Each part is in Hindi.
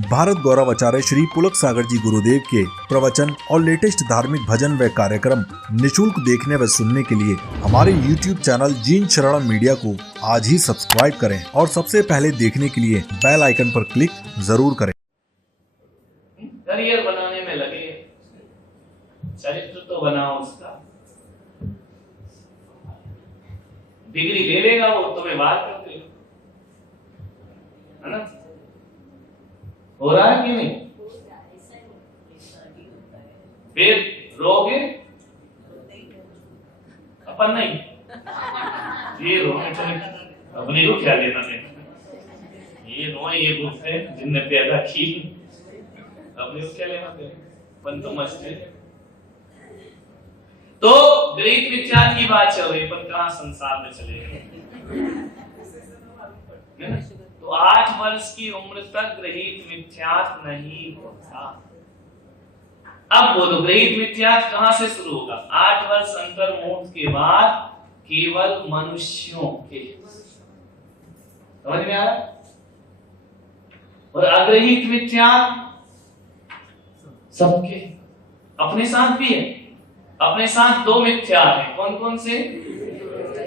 भारत गौरव आचार्य श्री पुलक सागर जी गुरुदेव के प्रवचन और लेटेस्ट धार्मिक भजन व कार्यक्रम निशुल्क देखने व सुनने के लिए हमारे YouTube चैनल जीन शरण मीडिया को आज ही सब्सक्राइब करें और सबसे पहले देखने के लिए बेल आइकन पर क्लिक जरूर करें। करियर बनाने में लगे, चरित्र तो बनाओ उसका। डिग्री ले लेगा वो, तुम्हें बात करते है ना? हो रहा है कि नहीं? फिर रोगे अपन नहीं, ये रोने तो अपने को क्या लेना देना, ये रोए ये गुस्से जिनने पैदा की, अपने को क्या लेना देना, अपन तो मस्त है। तो ग्रीक विख्यात की बात चल रही, पर कहां संसार में चले गए। तो 8 वर्ष की उम्र तक ग्रहित मिथ्यात्व नहीं होता। अब बोलो ग्रहित मिथ्यात्व कहां से शुरू होगा? 8 वर्ष अंतर्मुख के बाद केवल मनुष्यों के, समझ में आ रहा? और अग्रहित मिथ्यात्व सबके, अपने साथ भी है। अपने साथ 2 मिथ्यात्व हैं, कौन कौन से?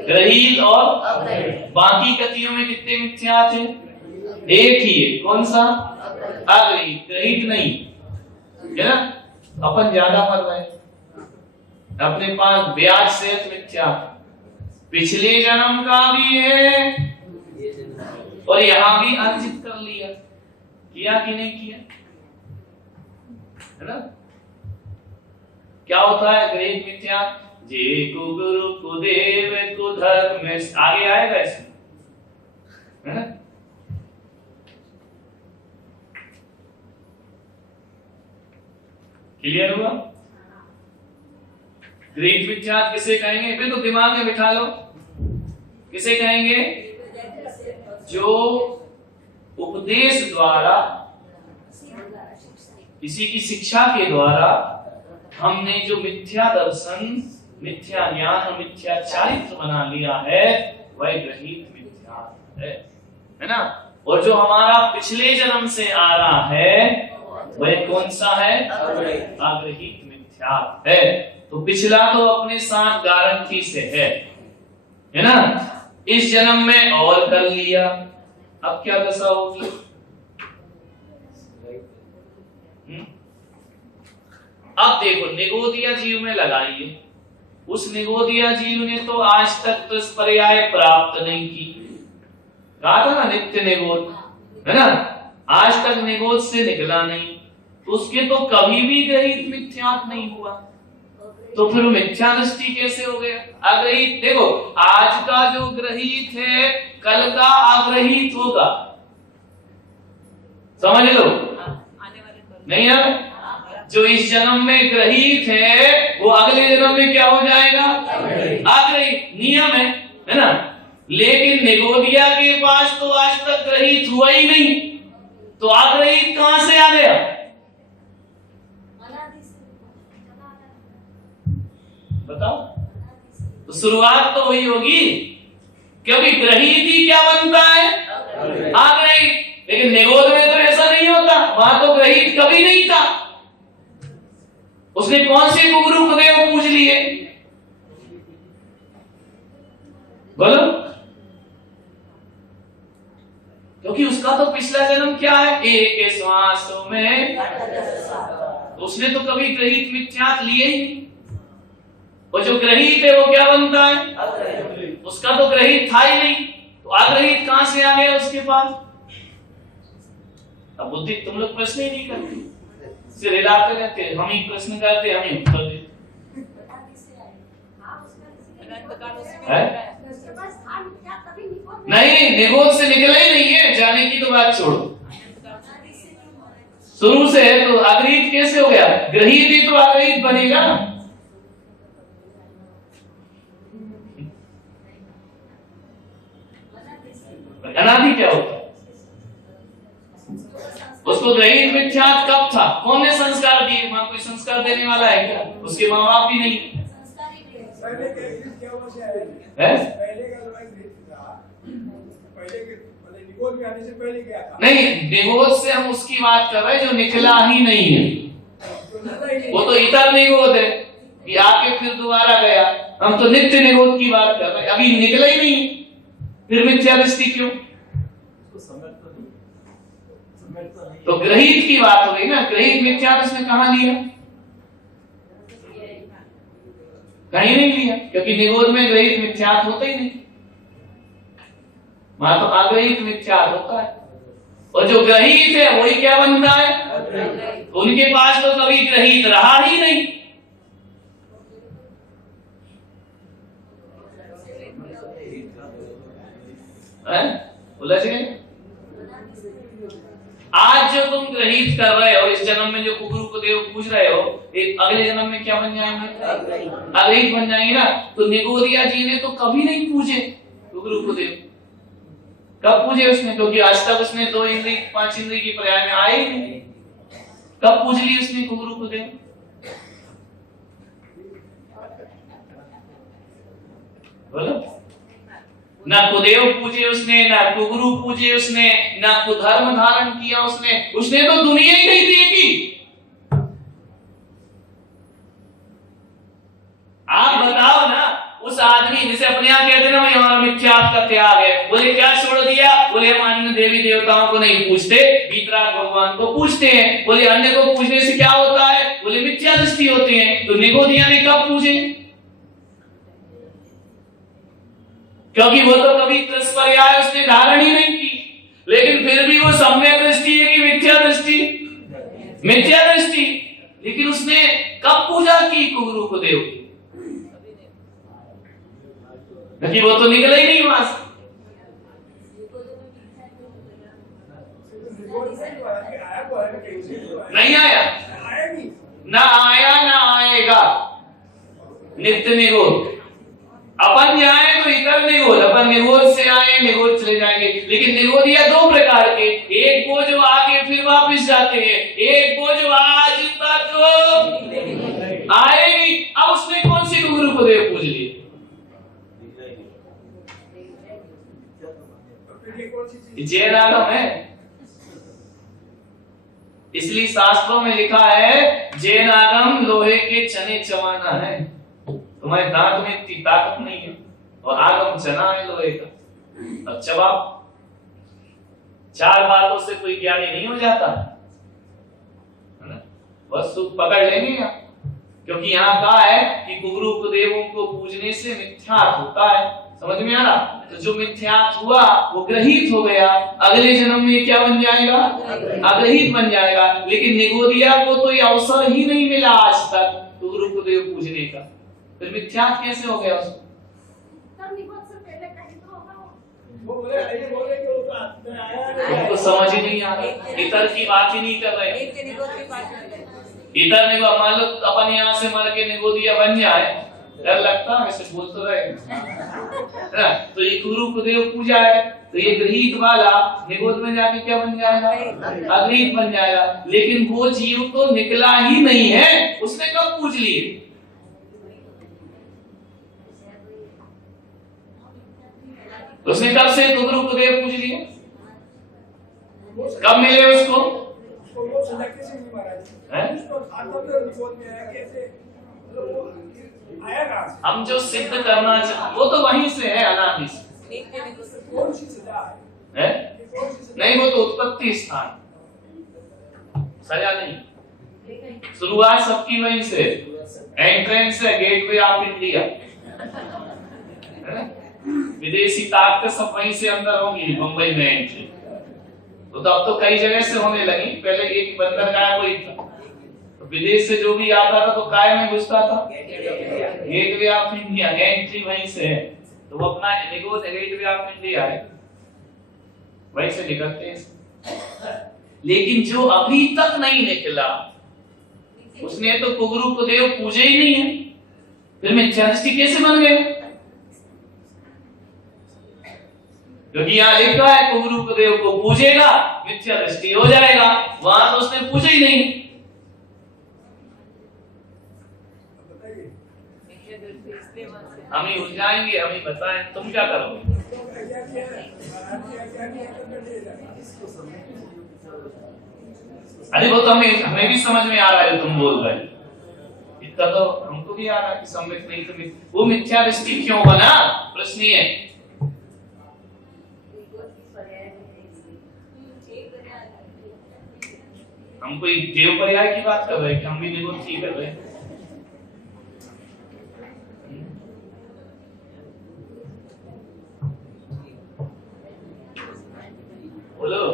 ग्रहित और बाकी कतियों में कितने मिथ्यात्व हैं? एक ही है, कौन सा? अग्रहित, ग्रहित नहीं है ना। अपन ज्यादा पढ़ रहे, अपने पास ब्याज से मिथ्या, पिछले जन्म का भी है और यहां भी अर्जित कर लिया, किया कि नहीं किया, है ना? क्या होता है ग्रहित मिथ्या? जे को गुरु को देव को धर्म, आगे आएगा इसमें, है ना? क्लियर हुआ? ग्रहित मिथ्या किसे कहेंगे? फिर तो दिमाग में बिठा लो, किसे कहेंगे? जो उपदेश द्वारा, किसी की शिक्षा के द्वारा हमने जो मिथ्या दर्शन, मिथ्या ज्ञान, मिथ्या चारित्र बना लिया है, वह ग्रहित मिथ्या है ना? और जो हमारा पिछले जन्म से आ रहा है वह कौन सा है? अग्रहित मिथ्या है। तो पिछला तो अपने साथ गारंटी से है ना? इस जन्म में और कर लिया, अब क्या दशा होगी? अब देखो निगोदिया जीव में लगाइए, उस निगोदिया जीव ने तो आज तक तो इस पर्याय प्राप्त नहीं की, कहा था ना नित्य निगोद, है ना? आज तक निगोद से निकला नहीं, तो उसके तो कभी भी ग्रहित मिथ्यात्व नहीं हुआ, तो फिर मिथ्या दृष्टि कैसे हो गया? अग्रहित, देखो आज का जो ग्रहित है कल का अग्रहित होगा, समझ लो नहीं है? जो इस जन्म में ग्रहित है वो अगले जन्म में क्या हो जाएगा? अग्रहित, नियम है ना? लेकिन निगोदिया के पास तो आज तक ग्रहित हुआ ही नहीं, तो अग्रहित कहां से आ गया? बताओ। तो शुरुआत तो वही होगी, क्योंकि ग्रहित ही क्या बनता है? अग्रहित। लेकिन निगोद में तो ऐसा नहीं होता, वहां तो ग्रहित कभी नहीं था। उसने कौन से गुरु देव पूछ लिए? बोलो। क्योंकि उसका तो पिछला जन्म क्या है? एक श्वासों में, तो उसने तो कभी ग्रहित मिथ्यात्व लिए ही नहीं। और जो ग्रहित है वो क्या बनता है? उसका तो ग्रहित था ही नहीं, तो अग्रहित कहां से आ गया उसके पास? अब बुद्धि, तुम लोग प्रश्न ही नहीं करते, सिर हिलाते रहते, हम ही प्रश्न करते, हम ही उत्तर देते नहीं, निगोद से निकला ही नहीं है, जाने की तो बात छोड़ो, शुरू से है, तो अग्रहित कैसे हो गया? ग्रहित ही तो अग्रहित बनेगा ना। अनादि क्या होता है? उसको ग्रहित मिथ्यात्व कब था? कौन ने संस्कार दिए? वहां कोई संस्कार देने वाला है क्या? उसके माँ बाप भी नहीं है? निगोद में आने से पहले गया था। नहीं, निगोद से हम उसकी बात कर रहे हैं जो निकला ही नहीं है। वो तो इतर निगोद है कि आके फिर दोबारा गया। हम तो नित्य निगोद की बात कर रहे हैं, अभी निकला ही नहीं, फिर मिथ्या दृष्टि क्यों? तो ग्रहित की बात हो गई ना। ग्रहित मिथ्या उसने कहां लिया? कहीं नहीं लिया, क्योंकि निगोद में ग्रहित मिथ्यात्व होता ही नहीं। वहां तो अग्रहित मिथ्यात्व होता है, और जो ग्रहित है वही क्या बन रहा है? उनके पास तो कभी ग्रहित रहा ही नहीं। उलझ गए। आज जो तुम ग्रहित कर रहे हो, इस जन्म में जो कुकुरु को देव पूज रहे हो, एक अगले जन्म में क्या बन जाएंगे? अग्रहित बन जाएंगे ना। तो निगोदिया जी ने तो कभी नहीं पूजे कुकुरु को देव। कब पूजे उसने? क्योंकि आज तक उसने 2 इंद्रिय 5 इंद्रिय की पर्याय में आए ही नहीं। कब पूज ली उसने कुकुरु को देव? बोलो। ना कुदेव पूजे उसने, ना कुगुरु पूजे उसने, ना कुधर्म धारण किया उसने तो दुनिया ही नहीं देखी। आप बताओ ना, उस आदमी जिसे अपने आप कहते ना भाई हमारा मिथ्यात्व का त्याग है, बोले क्या छोड़ दिया? बोले हम अन्य देवी देवताओं को नहीं पूछते, वीतराग भगवान को पूछते हैं। बोले अन्य को पूछने से क्या होता है? बोले मिथ्या दृष्टि होती है। तो निगोदिया ने कब पूजे? क्योंकि वो तो कभी त्रस्पर्याय उसने धारण ही नहीं की। लेकिन फिर भी वो सम्यक दृष्टि है कि मिथ्या दृष्टि? मिथ्या दृष्टि। लेकिन उसने कब पूजा की कुकुरु को देव की? क्योंकि वो तो निकला ही नहीं वहां से। नहीं आया, ना आया ना आएगा। नित्य निगोद। अपन जाए तो इतर निगोद, अपन निगोद से आए निगोद चले जाएंगे। लेकिन निगोदिया 2 प्रकार के, एक वो जो आके फिर वापस जाते हैं, एक वो जो आज तक आएगी। अब उसने कौन सी कुकुरु को देव पूज ली? जैन आगम है। इसलिए शास्त्रों में लिखा है जैन आगम लोहे के चने चबाना है। तुम्हारे दांत में इतनी ताकत नहीं है, और आगम चना है लोहे का। अब चबाओ। 4 बातों से कोई ज्ञानी नहीं हो जाता है ना, बस सुख पकड़ लेंगे आप। क्योंकि यहाँ कहा है कि कुकुरु को देवों को पूजने से मिथ्यात्व होता है। समझ में आ रहा? तो जो मिथ्यात्व हुआ वो ग्रहित हो गया, अगले जन्म में क्या बन जाएगा? अग्रहित बन जाएगा। लेकिन निगोदिया को तो ये अवसर ही नहीं मिला आज तक कुकुरु को देव पूजने का, फिर मिथ्यात्व कैसे हो गया उसको? तो समझ ही नहीं आ रहा, इतर की बात ही नहीं कर रहे। इतर निगो, मान लो अपन यहाँ से मर के निगोदिया बन जाए, डर लगता है, वैसे बोल तो रहे तो ये गुरु को देव पूजा है, तो ये ग्रहित वाला निगोद में जाके क्या बन जाएगा? अग्रहित बन जाएगा। लेकिन वो जीव तो निकला ही नहीं है, उसने कब पूज लिए? उसने कब से गुरु को देव पूज लिए? कब मिले उसको? हम जो सिद्ध करना चाहते वो तो वहीं से है, अनादि से है? नहीं, वो तो उत्पत्ति स्थान, सजा नहीं। शुरुआत सबकी वहीं से, एंट्रेंस है, गेटवे ऑफ इंडिया। विदेशी ताकतें सब वहीं से अंदर होंगी, मुंबई में एंट्री। तो अब तो कई जगह से होने लगी, पहले एक बंदरगाह कोई था, तो विदेश से जो भी आता था तो काय में घुसता था, गेटवे ऑफ इंडिया, एंट्री वहीं से है। तो वो अपना निगोद गेटवे ऑफ इंडिया है, वहीं से निकलते हैं। लेकिन जो अभी तक नहीं निकला उसने तो कुगुरु को देव पूजे ही नहीं है, फिर मिथ्या दृष्टि कैसे बन गए? क्योंकि यहाँ लिखा है कुगुरु को देव को पूजेगा मिथ्या दृष्टि हो जाएगा, वहां तो उसने पूजा ही नहीं। हम ही उलझाएंगे, हम ही बताएं, तुम क्या करोगे? अरे वो तो हमें भी समझ में आ रहा है जो तुम बोल रहे हो, इतना तो हमको भी आ रहा है कि सम्यक नहीं तो वो मिथ्या दृष्टि क्यों बना, प्रश्न ये है। हम कोई देव पर्याय की बात कर रहे हैं कि हम भी निगोद की कर रहे हैं? बोलो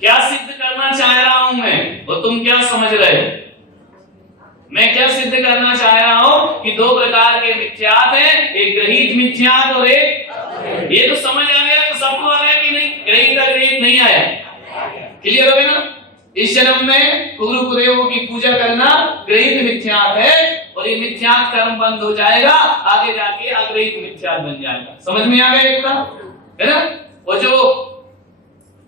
क्या सिद्ध करना चाह रहा हूं मैं और तुम क्या समझ रहे हो? मैं क्या सिद्ध करना चाह रहा हूं कि दो प्रकार के मिथ्यात हैं, एक ग्रहित मिथ्यात और एक, ये तो समझ आ गया तो सबको आ गया कि नहीं? ग्रहित नहीं आया, क्लियर हो गया ना? इस जन्म में गुरु गुरुदेवों की पूजा करना ग्रहित मिथ्यात है और ये मिथ्यात कर्म बंद हो जाएगा, आगे जाके अग्रहित मिथ्यात बन जाएगा। समझ में आ गया एक बात है ना? वो जो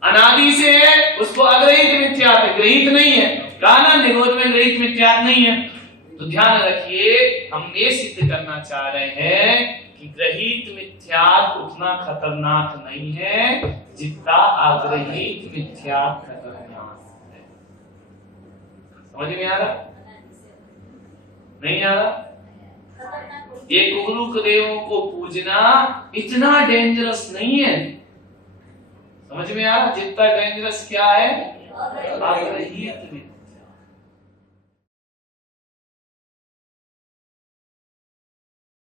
अनादि से है उसको अग्रहित मिथ्यात है, ग्रहित नहीं है। कहा ना निरोध में ग्रहित मिथ्यात नहीं है। तो ध्यान रखिए, हम ये सिद्ध करना चाह रहे हैं कि ग्रहित मिथ्यात उतना खतरनाक नहीं है जितना अग्रहित मिथ्यात खतरनाक है। समझ में आ रहा? नहीं आ रहा? ये गुरु गुरुदेवों को पूजना इतना डेंजरस नहीं है, समझ में आ रहा? जितना डेंजरस क्या है? अग्रहित